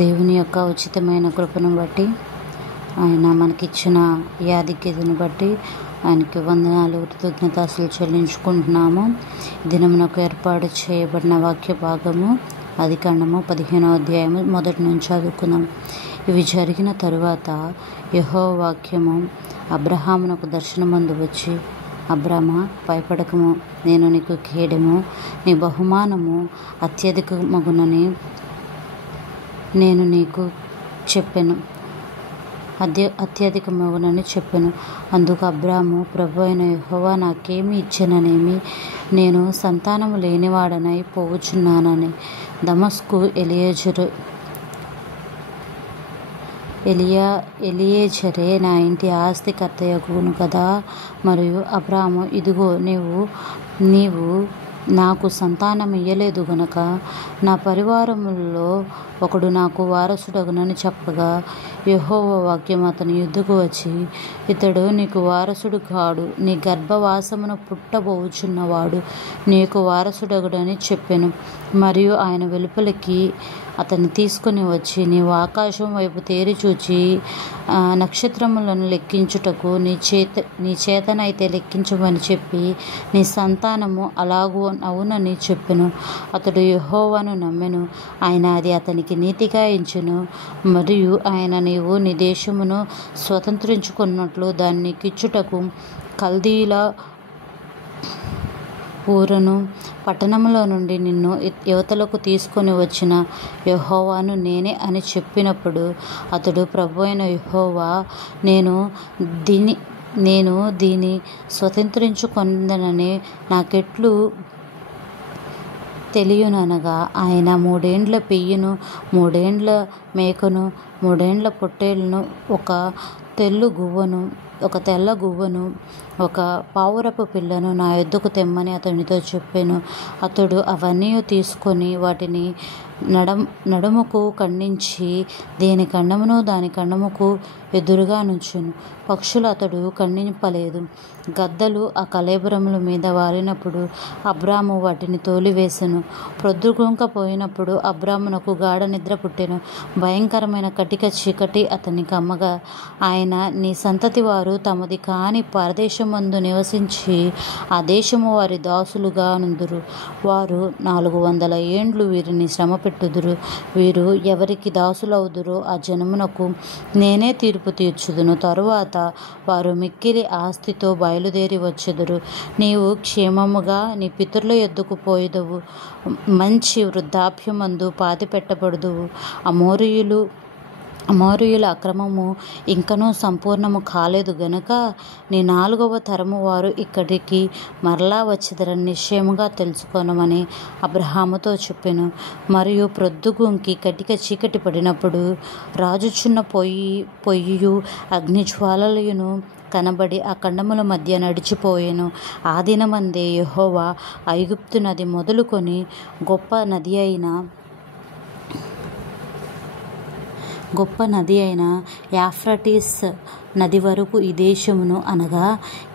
దేవుని యొక్క ఉచితమైన కృపను బట్టి, ఆయన మనకిచ్చిన ఈ ఆధిక్యతను బట్టి ఆయనకి వందనాలు, కృతజ్ఞతాస్తులు చెల్లించుకుంటున్నాము. దినమునకు ఏర్పాటు చేయబడిన వాక్య భాగము ఆదికాండము 15వ అధ్యాయము మొదటి నుంచి చదువుకుందాం. ఇవి జరిగిన తరువాత యెహోవా వాక్యము అబ్రహామునకు దర్శనమందు వచ్చి, అబ్రామా, భయపడకము, నేను నీకు కేడము, నీ బహుమానము అత్యధికమగునని నేను నీకు చెప్పాను, అత్యధికమగునని చెప్పాను. అందుకు అబ్రాము, ప్రభు అయిన యెహోవా నాకేమి ఇచ్చెననేమి, నేను సంతానము లేనివాడనై పోవుచున్నానని. దమస్కు ఎలియేజరే నా ఇంటి ఆస్తికర్తయగును కదా. మరియు అబ్రాము, ఇదిగో నీవు నాకు సంతానం ఇయ్యలేదు గనుక నా పరివారములో ఒకడు నాకు వారసుడగునని చెప్పగా, యెహోవా వాక్యం అతని యుద్ధకు వచ్చి, ఇతడు నీకు వారసుడు కాడు, నీ గర్భవాసమున పుట్టబోచున్నవాడు నీకు వారసుడగుడని చెప్పెను. మరియు ఆయన వెలుపలికి అతన్ని తీసుకుని వచ్చి, నీవు ఆకాశం వైపు తేరి చూచి నక్షత్రములను లెక్కించుటకు నీ చేతనైతే లెక్కించమని చెప్పి, నీ సంతానము అలాగూ అవునని చెప్పెను. అతడు యెహోవాను నమ్మెను, ఆయన అది అతనికి నీతిగా ఎంచెను. మరియు ఆయన, నీవు నీ దేశమును స్వతంత్రించుకున్నట్లు దాన్ని నీకిచ్చుటకు కల్దీయుల ఊరును పట్టణములో నుండి నిన్ను యువతలకు తీసుకొని వచ్చిన యెహోవాను నేనే అని చెప్పినప్పుడు అతడు, ప్రభు అయిన యెహోవా, నేను దీన్ని స్వతంత్రించుకొందనని నాకెట్లు తెలియననగా, ఆయన 3 ఏండ్ల పెయ్యను, 3 ఏండ్ల మేకను, 3 ఏండ్ల పొట్టేలును, ఒక తెల్ల గువ్వను, ఒక పావురపు పిల్లను నా యొద్దకు తెమ్మని అతనితో చెప్పాను. అతడు అవన్నీ తీసుకొని వాటిని నడుముకు ఖండించి దేని ఖండమును దాని ఖండముకు ఎదురుగా నుంచెను. పక్షులు అతడు ఖండింపలేదు. గద్దలు ఆ కళేబరముల మీద వాలినప్పుడు అబ్రాము వాటిని తోలివేసెను. ప్రొద్దుగుంకపోయినప్పుడు అబ్రామునకు గాఢ నిద్ర పుట్టెను. భయంకరమైన కటిక చీకటి అతన్ని కమ్మగా, ఆయన, నీ సంతతి వారు తమది కాని పరదేశమందు నివసించి ఆ దేశము వారి దాసులుగా నుందురు. వారు 400 ఏండ్లు వీరిని శ్రమ పెట్టుదురు. వీరు ఎవరికి దాసులవుదురో ఆ జనమునకు నేనే తీర్పు తీర్చుదును. తరువాత వారు మిక్కిలి ఆస్తితో బయలుదేరి వచ్చెదరు. నీవు క్షేమముగా నీ పితరుల యొద్దకు పోయిదవు, మంచి వృద్ధాప్యమందు పాతిపెట్టబడుదువు. అమోరీయుల అక్రమము ఇంకనూ సంపూర్ణము కాలేదు గనుక నీ 4వ తరము వారు ఇక్కడికి మరలా వచ్చెదరని నిశ్చయముగా తెలుసుకొనమని అబ్రహాముతో చెప్పెను. మరియు ప్రొద్దుగుంకి కటిక చీకటి పడినప్పుడు రాజుచున్న పొయ్యియు అగ్నిజ్వాలయును కనబడి ఆ ఖండముల మధ్య నడిచిపోయెను. ఆ దినమందే యెహోవా ఐగుప్తు నది మొదలుకొని గొప్ప నది అయిన యాఫ్రటీస్ నది వరకు ఈ దేశమును, అనగా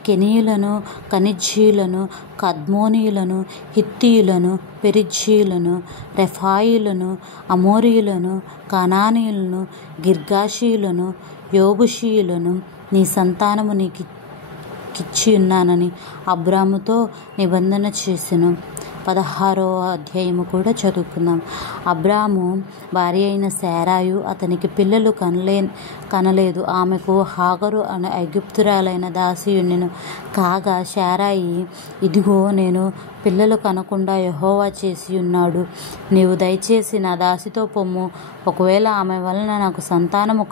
కెనీయులను, కనిజ్జీయులను, కద్మోనీయులను, హిత్తీయులను, పెరిజ్జీయులను, రెఫాయీయులను, అమోరీయులను, కనానీయులను, గిర్గాషీయులను, యెబూసీయులను నీ సంతానము నీకిచ్చియున్నానని అబ్రాముతో నిబంధన చేసెను. 16వ అధ్యాయము కూడా చదువుకుందాం. అబ్రాము భార్య అయిన శారాయు అతనికి పిల్లలు కనలేదు. ఆమెకు హాగరు అనే ఐగుప్తురాలైన దాసియుండెను. కాగా శారాయి, ఇదిగో నేను పిల్లలు కనకుండా యెహోవా చేసి ఉన్నాడు. నీవు దయచేసి నా దాసితో పొమ్ము, ఒకవేళ ఆమె వలన నాకు సంతానము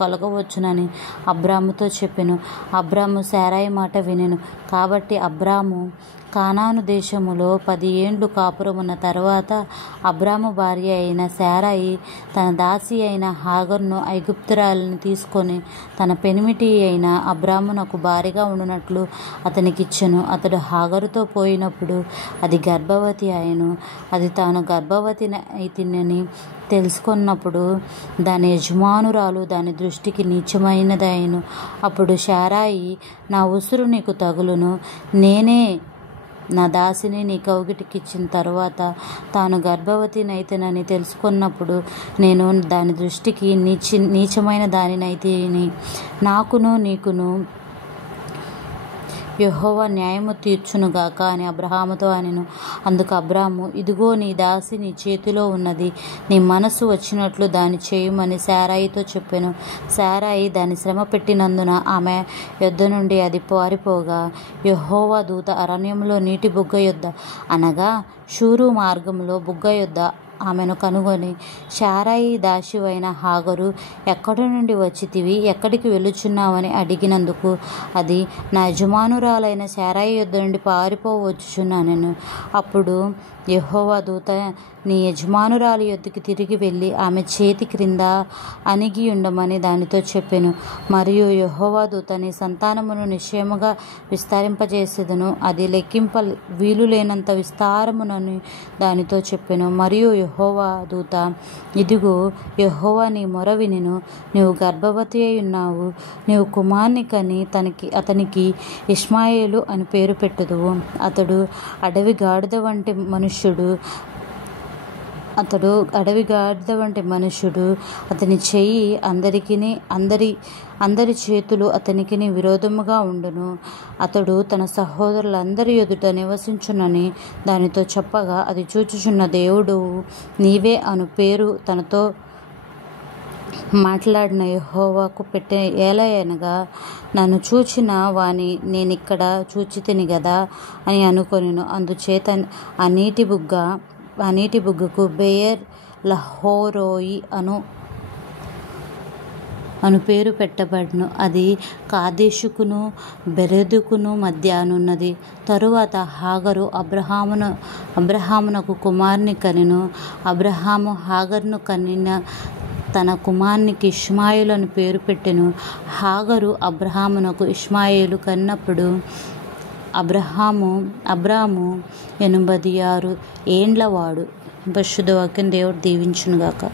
కలగవచ్చునని అబ్రాముతో చెప్పెను. అబ్రాము శారాయి మాట వినెను. కాబట్టి అబ్రాము కానాను దేశములో 10 ఏండ్లు కాపురమున్న తరువాత అబ్రాము భార్య అయిన శారాయి తన దాసి అయిన హాగరును ఐగుప్తురాలిని తీసుకొని తన పెనిమిటి అయిన అబ్రామునకు భార్యగా ఉండునట్లు అతనికిచ్చెను. అతడు హాగరుతో పోయినప్పుడు అది గర్భవతి అయ్యెను. అది తాను గర్భవతి అయితినని తెలుసుకున్నప్పుడు దాని యజమానురాలు దాని దృష్టికి నీచమైనదయ్యెను. అప్పుడు శారాయి, నా ఉసురు నీకు తగులును, నేనే నా దాసిని నీ కౌగిటికిచ్చిన తరువాత తాను గర్భవతినైతేనని తెలుసుకున్నప్పుడు నేను దాని దృష్టికి నీచమైన దానినైతేని నాకును నీకును యెహోవా న్యాయము తీర్చునుగాక అని అబ్రహాముతో అనెను. అందుకు అబ్రాము, ఇదిగో నీ దాసి నీ చేతిలో ఉన్నది, నీ మనసు వచ్చినట్లు దాన్ని చేయుమని శారాయితో చెప్పెను. శారాయి దాన్ని శ్రమ పెట్టినందున ఆమె యొద్ద నుండి అది పారిపోగా యెహోవా దూత అరణ్యంలో నీటి బుగ్గ యొద్ద అనగా షూరు మార్గంలో బుగ్గ యొద్ద ఆమెను కనుగొని, శారాయి దాసివైన హాగరు, ఎక్కడి నుండి వచ్చితివి, ఎక్కడికి వెళ్ళుచున్నావని అడిగినందుకు అది, నా యజమానురాలైన శారాయి యొద్ద నుండి పారిపోవచ్చుచున్నానెను. అప్పుడు యెహోవా దూత, నీ యజమానురాలి యొద్దకు తిరిగి వెళ్ళి ఆమె చేతి క్రింద అణిగి ఉండమని దానితో చెప్పెను. మరియు యెహోవా దూత, నీ సంతానమును నిశ్చయముగా విస్తరింపజేసేదను, అది లెక్కింప వీలు లేనంత విస్తారమునని దానితో చెప్పెను. మరియు యెహోవా దూత, ఇదిగో యెహోవా నీ మొర వినెను, నీవు గర్భవతి అయి ఉన్నావు, నీవు కుమారుని కని అతనికి ఇష్మాయేలు అని పేరు పెట్టుదువు. అతడు అడవి గాడిద వంటి మనుష్యుడు, అతని చెయ్యి అందరి చేతులు అతనికి విరోధముగా ఉండును. అతడు తన సహోదరులందరి ఎదుట నివసించునని దానితో చెప్పగా, అది చూచుచున్న దేవుడు నీవే అను పేరు తనతో మాట్లాడిన యెహోవాకు పెట్టే. ఏలయనగా నన్ను చూచిన వాని నేనిక్కడ చూచితిని గదా అని అనుకొనెను. అందుచేత ఆ నీటి బుగ్గకు బెయేర్ లహోరోయి అను పేరు పెట్టబడును. అది కాదేషుకును బెరెదుకును మధ్య అనున్నది. తరువాత హాగరు అబ్రహామునకు కుమారుని కనెను. అబ్రహాము హాగరును కనిన తన కుమారునికి ఇష్మాయేలు అని పేరు పెట్టెను. హాగరు అబ్రహామునకు ఇష్మాయేలు కన్నప్పుడు అబ్రాము 86 ఏండ్ల వాడు. పరిశుద్ధ వాక్యం దేవుడు దీవించునుగాక.